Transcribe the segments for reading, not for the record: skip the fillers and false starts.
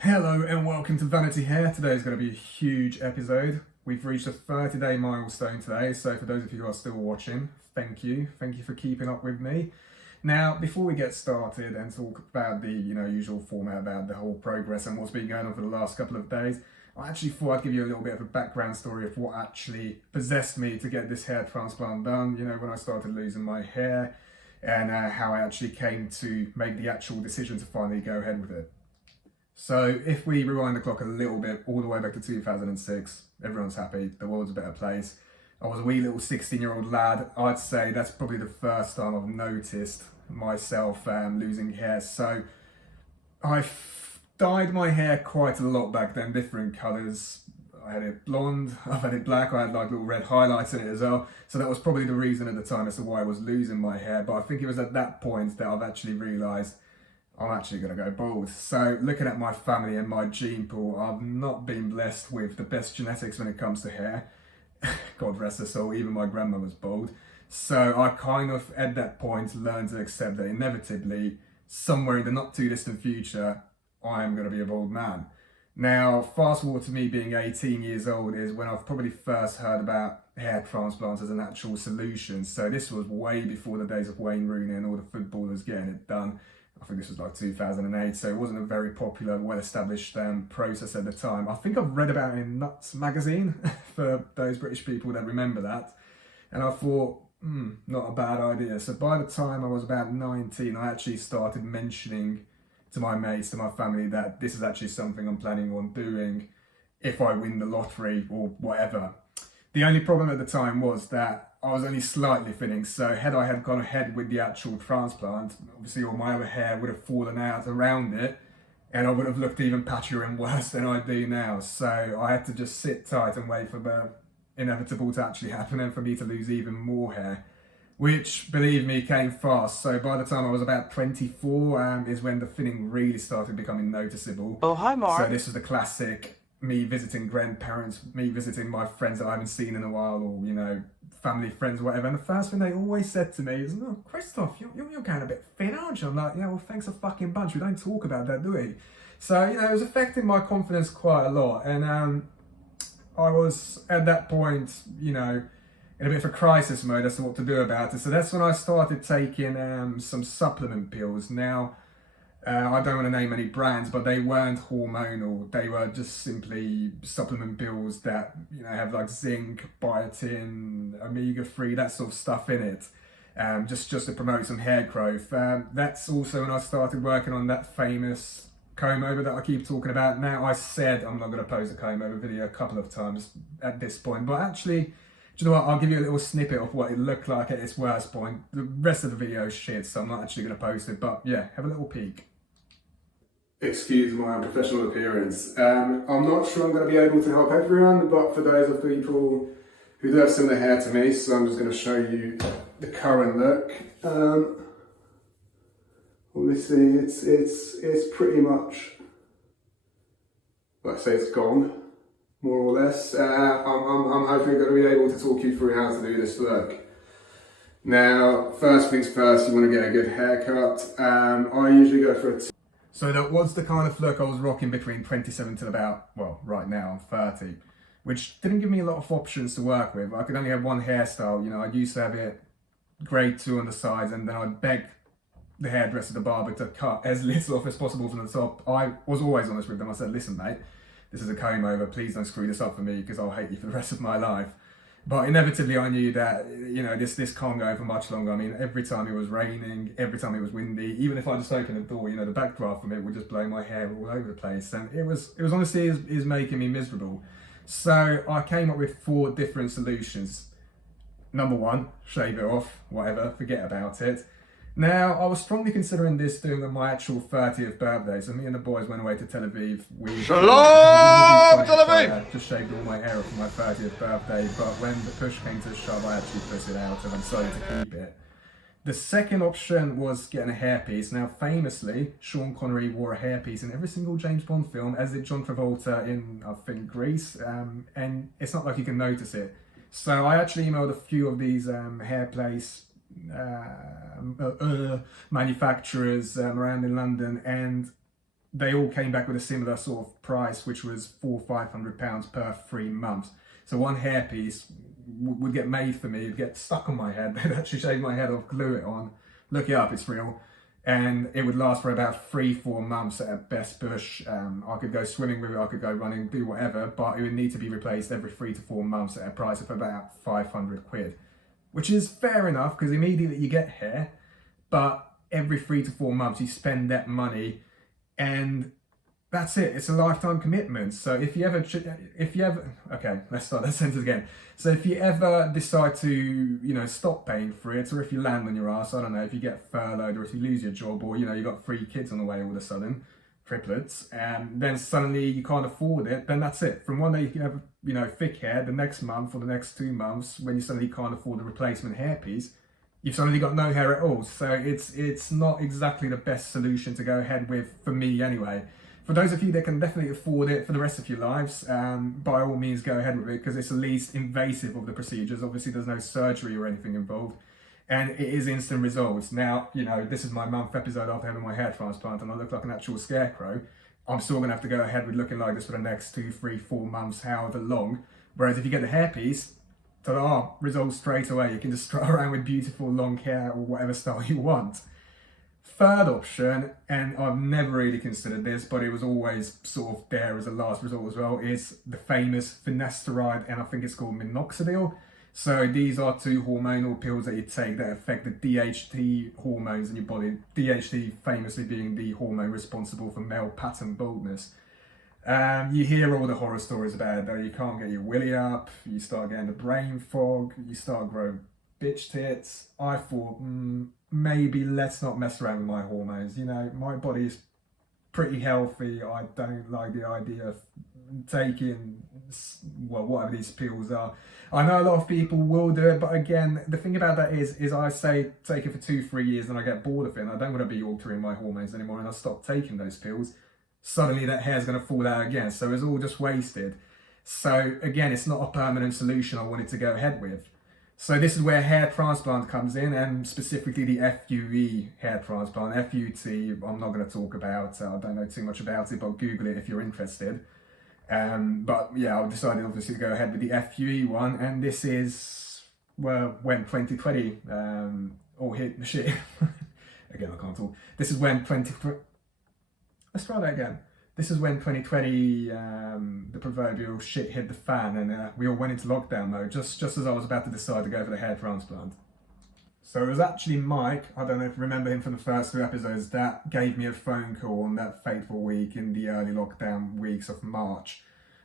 Hello and welcome to Vanity Hair. Today is going to be a huge episode. We've reached a 30-day milestone today, so for those of you who are still watching, thank you. Thank you for keeping up with me. Now, before we get started and talk about the usual format about the whole progress and what's been going on for the last couple of days, I actually thought I'd give you a little bit of a background story of what actually possessed me to get this hair transplant done. When I started losing my hair and how I actually came to make the actual decision to finally go ahead with it. So if we rewind the clock a little bit, all the way back to 2006, everyone's happy, the world's a better place. I was a wee little 16-year-old lad. I'd say that's probably the first time I've noticed myself losing hair. So I've dyed my hair quite a lot back then, different colours. I had it blonde, I've had it black, I had like little red highlights in it as well. So that was probably the reason at the time as to why I was losing my hair. But I think it was at that point that I've actually realised I'm actually going to go bald. So looking at my family and my gene pool, I've not been blessed with the best genetics when it comes to hair. God rest her soul, even my grandma was bald. So I kind of, at that point, learned to accept that inevitably, somewhere in the not too distant future, I am going to be a bald man. Now, fast forward to me being 18 years old is when I've probably first heard about hair transplants as an actual solution. So this was way before the days of Wayne Rooney and all the footballers getting it done. I think this was like 2008, so it wasn't a very popular, well-established process at the time. I think I've read about it in Nuts magazine, for those British people that remember that. And I thought, not a bad idea. So by the time I was about 19, I actually started mentioning to my mates, to my family, that this is actually something I'm planning on doing if I win the lottery or whatever. The only problem at the time was that I was only slightly thinning, so had I had gone ahead with the actual transplant, obviously all my other hair would have fallen out around it, and I would have looked even patchier and worse than I do now. So I had to just sit tight and wait for the inevitable to actually happen and for me to lose even more hair, which, believe me, came fast. So by the time I was about 24 is when the thinning really started becoming noticeable. Oh, hi, Mark. So this was the classic me visiting grandparents, me visiting my friends that I haven't seen in a while, or family, friends, whatever. And the first thing they always said to me is, "Oh, Christoph, you're going a bit thin, aren't you?" I'm like, "Yeah, well, thanks a fucking bunch. We don't talk about that, do we?" So, it was affecting my confidence quite a lot. And I was, at that point, in a bit of a crisis mode as to what to do about it. So that's when I started taking some supplement pills. Now, I don't want to name any brands, but they weren't hormonal. They were just simply supplement pills that have like zinc, biotin, omega-3, that sort of stuff in it, just to promote some hair growth. That's also when I started working on that famous comb over that I keep talking about. Now, I said I'm not going to post a comb over video a couple of times at this point, but actually, do you know what? I'll give you a little snippet of what it looked like at its worst point. The rest of the video is shit, so I'm not actually going to post it, but yeah, have a little peek. Excuse my unprofessional appearance. I'm not sure I'm going to be able to help everyone, but for those of people who do have similar hair to me, so I'm just going to show you the current look. Obviously, it's pretty much, let's say it's gone, more or less. I'm hopefully going to be able to talk you through how to do this look. Now, first things first, you want to get a good haircut. I usually go for a So that was the kind of look I was rocking between 27 to about, well, right now I'm 30, which didn't give me a lot of options to work with. I could only have one hairstyle. I used to have it grade 2 on the sides, and then I'd beg the hairdresser, the barber, to cut as little off as possible from the top. I was always honest with them. I said, "Listen, mate, this is a comb over. Please don't screw this up for me because I'll hate you for the rest of my life." But inevitably, I knew that this can't go for much longer. I mean, every time it was raining, every time it was windy, even if I just opened the door, the backdraft from it would just blow my hair all over the place, and it was honestly is making me miserable. So I came up with 4 different solutions. Number 1, shave it off, whatever, forget about it. Now, I was strongly considering this doing on my actual 30th birthday, so me and the boys went away to Tel Aviv. Shalom, Tel Aviv! I just shaved all my hair off for my 30th birthday, but when the push came to shove, I actually put it out and I decided to keep it. The second option was getting a hairpiece. Now, famously, Sean Connery wore a hairpiece in every single James Bond film, as did John Travolta in, I think, Grease, and it's not like you can notice it. So I actually emailed a few of these hair place manufacturers around in London, and they all came back with a similar sort of price, which was £400-500 per 3 months. So one hairpiece would get made for me, it'd get stuck on my head, they'd actually shave my head off, glue it on, look it up, it's real, and it would last for about 3-4 months at a best push. I could go swimming with it, I could go running, do whatever, but it would need to be replaced every 3 to 4 months at a price of about 500 quid, which is fair enough because immediately you get hair, but every 3 to 4 months you spend that money, and that's it. It's a lifetime commitment. So if you ever, okay, let's start that sentence again. So if you ever decide to, stop paying for it, or if you land on your ass, I don't know, if you get furloughed, or if you lose your job, or, you got 3 kids on the way all of a sudden, triplets, and then suddenly you can't afford it, then that's it. From one day you can have, thick hair, the next month or the next 2 months, when you suddenly can't afford the replacement hairpiece, you've suddenly got no hair at all. So it's not exactly the best solution to go ahead with, for me anyway. For those of you that can definitely afford it for the rest of your lives, by all means go ahead with it, because it's the least invasive of the procedures. Obviously there's no surgery or anything involved, and it is instant results. Now, this is my month episode after having my hair transplant, and I look like an actual scarecrow. I'm still gonna have to go ahead with looking like this for the next 2, 3, 4 months, however long. Whereas if you get the hairpiece, ta-da, results straight away. You can just strut around with beautiful long hair or whatever style you want. Third option, and I've never really considered this, but it was always sort of there as a last resort as well, is the famous finasteride, and I think it's called minoxidil. So these are 2 hormonal pills that you take that affect the DHT hormones in your body. DHT famously being the hormone responsible for male pattern baldness. You hear all the horror stories about it though. You can't get your willy up, you start getting the brain fog, you start growing bitch tits. I thought, maybe let's not mess around with my hormones. My body's pretty healthy. I don't like the idea of taking, whatever these pills are. I know a lot of people will do it, but again, the thing about that is I say take it for 2-3 years and I get bored of it and I don't want to be altering my hormones anymore, and I stop taking those pills. Suddenly that hair's going to fall out again, so it's all just wasted. So again, it's not a permanent solution I wanted to go ahead with. So this is where hair transplant comes in, and specifically the FUE hair transplant. FUT, I'm not going to talk about, I don't know too much about it, but Google it if you're interested. But yeah, I decided obviously to go ahead with the FUE one, and this is, when 2020, all hit the shit. Again, I can't talk. This is when let's try that again. This is when 2020, the proverbial shit hit the fan, and we all went into lockdown mode, just as I was about to decide to go for the hair transplant. So it was actually Mike, I don't know if you remember him from the first 2 episodes, that gave me a phone call on that fateful week in the early lockdown weeks of March,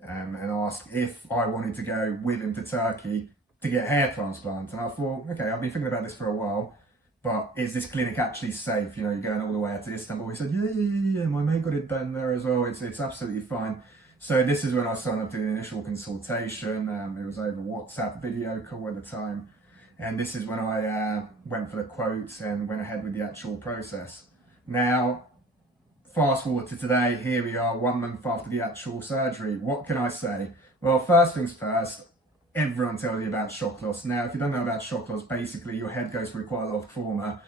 and asked if I wanted to go with him to Turkey to get a hair transplant. And I thought, okay, I've been thinking about this for a while, but is this clinic actually safe? You're going all the way out to Istanbul. He said, yeah, my mate got it done there as well. It's absolutely fine. So this is when I signed up to the initial consultation. It was over WhatsApp video call at the time. And this is when I went for the quotes and went ahead with the actual process. Now, fast forward to today, here we are 1 month after the actual surgery. What can I say? Well, first things first, everyone tells you about shock loss. Now, if you don't know about shock loss, basically your head goes through quite a lot of trauma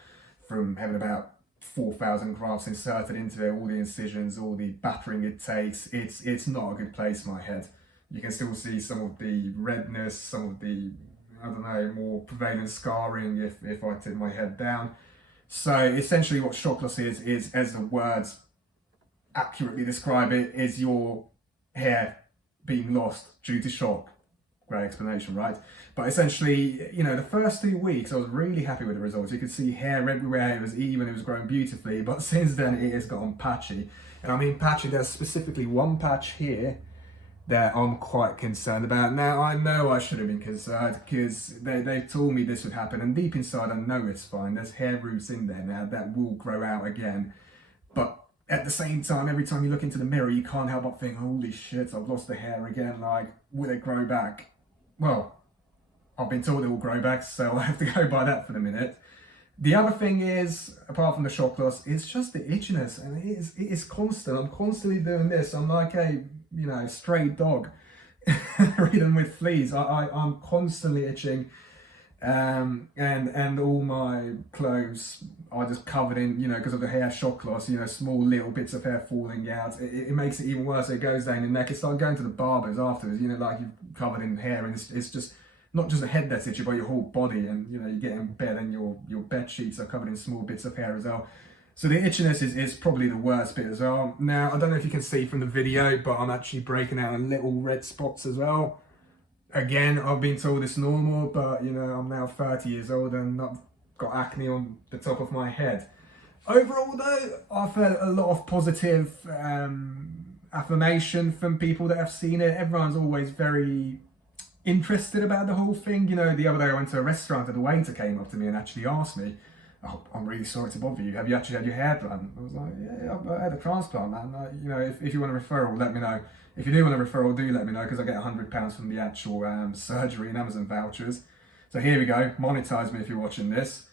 from having about 4,000 grafts inserted into it, all the incisions, all the battering it takes. It's not a good place, my head. You can still see some of the redness, some of the, I don't know, more prevalent scarring if I tip my head down. So essentially what shock loss is, as the words accurately describe it, is your hair being lost due to shock. Great explanation, right? But essentially, the first 2 weeks, I was really happy with the results. You could see hair everywhere, it was even, it was growing beautifully, but since then it has gotten patchy. And I mean patchy, there's specifically one patch here that I'm quite concerned about. Now, I know I should have been concerned because they told me this would happen, and deep inside I know it's fine. There's hair roots in there now that will grow out again. But at the same time, every time you look into the mirror, you can't help but think, holy shit, I've lost the hair again, like, will it grow back? Well, I've been told it will grow back, so I have to go by that for the minute. The other thing is, apart from the shock loss, it's just the itchiness, and it is constant. I'm constantly doing this. I'm like a, stray dog ridden with fleas. I'm constantly itching. And all my clothes are just covered in, because of the hair shot cloth, small little bits of hair falling out. It makes it even worse. It goes down your neck. It's like going to the barbers afterwards, like you're covered in hair, and it's just not just the head that's itchy, but your whole body. And you get in bed and your bed sheets are covered in small bits of hair as well. So the itchiness is probably the worst bit as well. Now, I don't know if you can see from the video, but I'm actually breaking out in little red spots as well. Again, I've been told it's normal, but I'm now 30 years old and I've got acne on the top of my head. Overall though, I've had a lot of positive affirmation from people that have seen it. Everyone's always very interested about the whole thing. The other day I went to a restaurant and the waiter came up to me and actually asked me, "Oh, I'm really sorry to bother you. Have you actually had your hair done?" I was like, "Yeah, I had a transplant, man. If you want a referral, let me know. If you do want a referral, do let me know, because I get £100 from the actual surgery and Amazon vouchers." So here we go. Monetize me if you're watching this.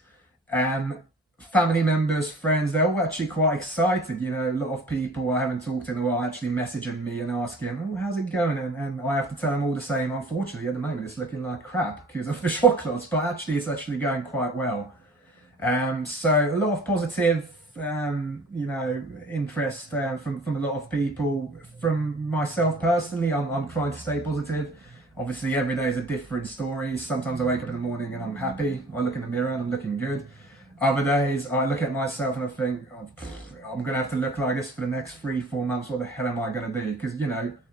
Family members, friends, they're all actually quite excited. A lot of people I haven't talked to in a while actually messaging me and asking, "Oh, how's it going?" And I have to tell them all the same. Unfortunately, at the moment, it's looking like crap because of the shot cloths, but actually, it's actually going quite well. So a lot of positive, interest from a lot of people. From myself personally, I'm trying to stay positive. Obviously, every day is a different story. Sometimes I wake up in the morning and I'm happy. I look in the mirror and I'm looking good. Other days, I look at myself and I think, "Oh, I'm going to have to look like this for the next 3-4 months. What the hell am I going to do?" Because,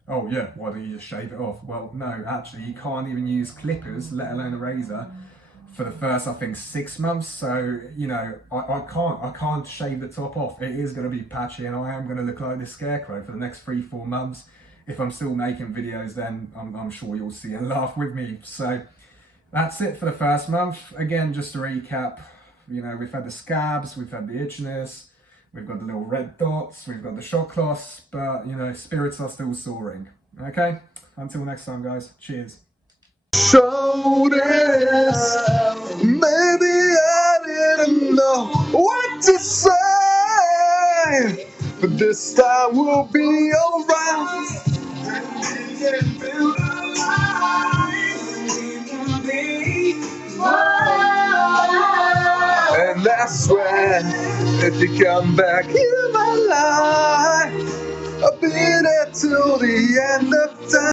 "Oh yeah, why don't you just shave it off?" Well, no, actually, you can't even use clippers, let alone a razor, for the first, I think, 6 months. So, I can't shave the top off. It is going to be patchy and I am going to look like this scarecrow for the next 3-4 months. If I'm still making videos, then I'm sure you'll see and laugh with me. So that's it for the first month. Again, just to recap, we've had the scabs, we've had the itchiness, we've got the little red dots, we've got the shot cloths, but, spirits are still soaring. Okay? Until next time, guys. Cheers. So this, maybe I didn't know what to say, but this time we'll be alright. And I swear, if you come back in my life, I'll be there till the end of time.